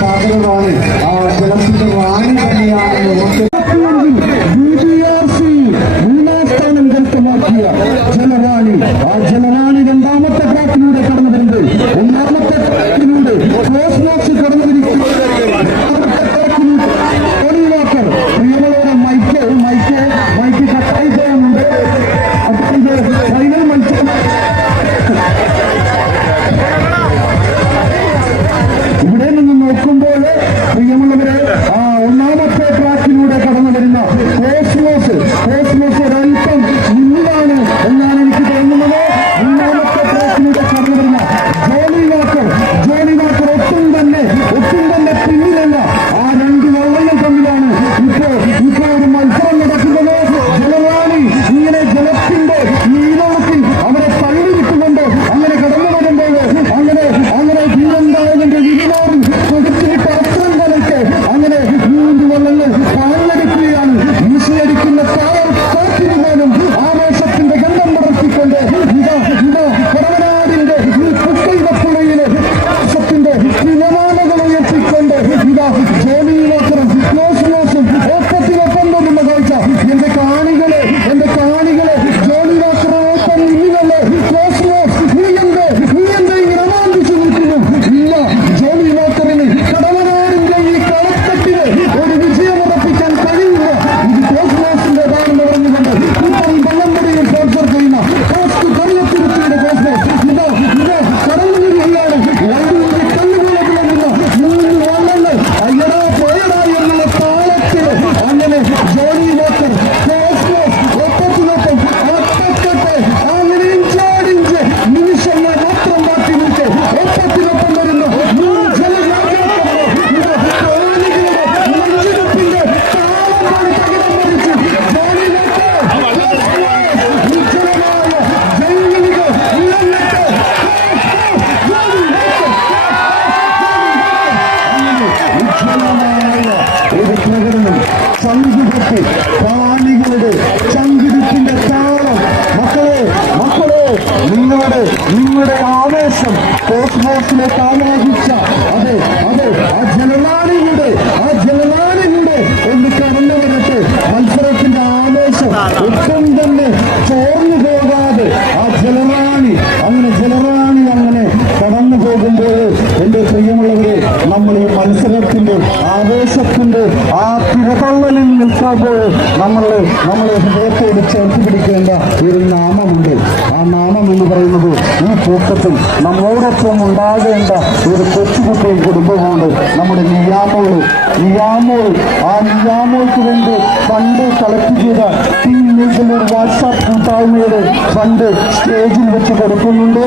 സാഗരമാണ്, ആ ജലത്തിന്റെ റാണി തന്നെയാണ്. മൂന്നാം സ്ഥാനം കരസ്ഥമാക്കിയ ജലറാണി, ആ ജലറാണി രണ്ടാമത്തെ ട്രാക്കിലൂടെ കടന്നു വരുന്നത്. ഒന്നാമത്തെ ട്രാക്കിലൂടെ ക്രോസ് ബോക്സ് കടന്നു വരുന്നത് പ്രിയമുള്ളവരെ മൈക്ക് കട്ടായി പോകുന്നുണ്ട്. ഫൈനൽ മത്സരം ഇവിടെ നിന്ന് നോക്കുമ്പോൾ പ്രിയമുള്ളവരെ ഒന്നാമത്തെ ട്രാക്കിലൂടെ കടന്നു വരുന്ന കോസ്മോസ് ഒരൽപ്പം മുന്നിലാണ് എന്നാണ് എനിക്ക് തോന്നുന്നത്. മൂന്നാമത്തെ ട്രാക്കിലൂടെ കടന്നു വരുന്ന ജോണി വാക്കർ ഒട്ടും തന്നെ പിന്നിലല്ല. ആ രണ്ട് വള്ളങ്ങൾ തമ്മിലാണ് ഇപ്പോ ഒരു മത്സരം നടക്കുന്നത്. ജലറാണി ഇങ്ങനെ ജലത്തിന്റെ നീളത്തിൽ അവരെ തള്ളിവിട്ടുകൊണ്ട് അങ്ങനെ കടന്നു വരുമ്പോൾ അങ്ങനെ തീരന്തായതിന്റെ വിരുമാറും കൊടുത്തിട്ട് അത്രം കലയ്ക്ക് അങ്ങനെ മൂന്ന് വള്ളങ്ങൾ പാഞ്ഞെടുക്കുകയാണ്. വീശിയടിക്കുന്ന താളം കാത്തിരുന്നാലും ആവേശത്തിന്റെ ഗന്ധം പടർത്തിക്കൊണ്ട് കടവനാടിന്റെ ഈ കുക്കൈവപ്പുഴയിലെ ആവേശത്തിന്റെ തിരമാലകൾ ഉയർത്തിക്കൊണ്ട് ജോലി വാക്കറും ക്ലോസ്മോസും ഒപ്പത്തിനൊപ്പം കൊണ്ടുള്ള കാഴ്ച. എന്റെ കാണികളെ ജോലി വാക്കറും ഒപ്പം ഇന്നില്ലേ ക്ലോസ്മോസ് നീ എന്താ ഇങ്ങനെ ആനന്ദിച്ചു നിൽക്കുന്നു? ഇല്ല, ജോലി വാക്കറിന് കടവനാടിന്റെ ഈ കളത്തട്ടിന് ഒരു വിജയം ഉറപ്പിക്കാൻ കഴിയില്ല. ഇത് ക്ലോസ്മോസിന്റേതാണെന്ന് പറഞ്ഞുകൊണ്ട് ഇപ്പം വെള്ളംപടിയിൽ സ്പോൺസർ ചെയ്യുന്ന കോസ്റ്റ് കറിയത്തിരുത്തിയുടെ ക്ലോസ്മോസ് കടന്നു വരികയാണ്. വണ്ടിയുടെ കല്ലുകൊള്ളുന്ന മൂന്ന് വള്ളങ്ങൾ അയ്യടാ പോയടാ എന്നുള്ള താളത്തിൽ അങ്ങനെ ജോലി വാക്കർ ക്ലോസ്മോസ് ഒപ്പത്തിനൊപ്പം ഒറ്റക്കെട്ട് അങ്ങനെ ഇഞ്ചോടിഞ്ച് നിമിഷങ്ങൾ മാത്രം മാറ്റി നിൽക്കെ ഒപ്പത്തിനൊപ്പം വരുന്ന മൂന്ന് ജലരാജാക്കന്മാർ കാണികളുടെ നെഞ്ചിടിപ്പിന്റെ താളമാണ് തകിടം മറിച്ച് ജോലി ഉജ്ജ്വലമായ ജൈവിക ഇളന്നിട്ട് ഉജ്ജ്വലമായ ഒരു പ്രകടനം. ചങ്കുകെട്ട് പ്രാണികളുടെ ചങ്കിടിപ്പിന്റെ താളം. മക്കളെ നിങ്ങളുടെ ആവേശം കോസ്മോസിലേക്ക് ആലോചിച്ച അതെ ആ ജലറാണിയുടെ ഒന്ന് കടന്നു വരട്ടെ. മത്സരത്തിന്റെ ആവേശം ഒട്ടും തന്നെ ചോർന്നു പോകാതെ ആ ജലറാണി അങ്ങനെ കടന്നു പോകുമ്പോൾ എന്റെ പ്രിയമുള്ളവരെ, നമ്മൾ ഈ മത്സരത്തിന്റെ ആവേശത്തിന്റെ ആ തിരതള്ളലിൽ നിൽക്കുമ്പോൾ നമ്മളെ ഹൃദയത്തോട് ചേർത്ത് പിടിക്കേണ്ട ഒരു നാമമുണ്ട്. ആ നാമം എന്ന് പറയുന്നത് ഈ കൂട്ടത്തിൽ നമ്മോടൊപ്പം ഉണ്ടാകേണ്ട ഒരു കൊച്ചുകുട്ടിയും കുടുംബമുണ്ട്. നമ്മുടെ നിയാമോൾ. ആ നിയാമോൾക്ക് വേണ്ടി ഫണ്ട് കളക്ട് ചെയ്ത ടീം ഒരു വാട്സാപ്പ് കൂട്ടായ്മയുടെ ഫണ്ട് സ്റ്റേജിൽ വെച്ച് കൊടുക്കുന്നുണ്ട്.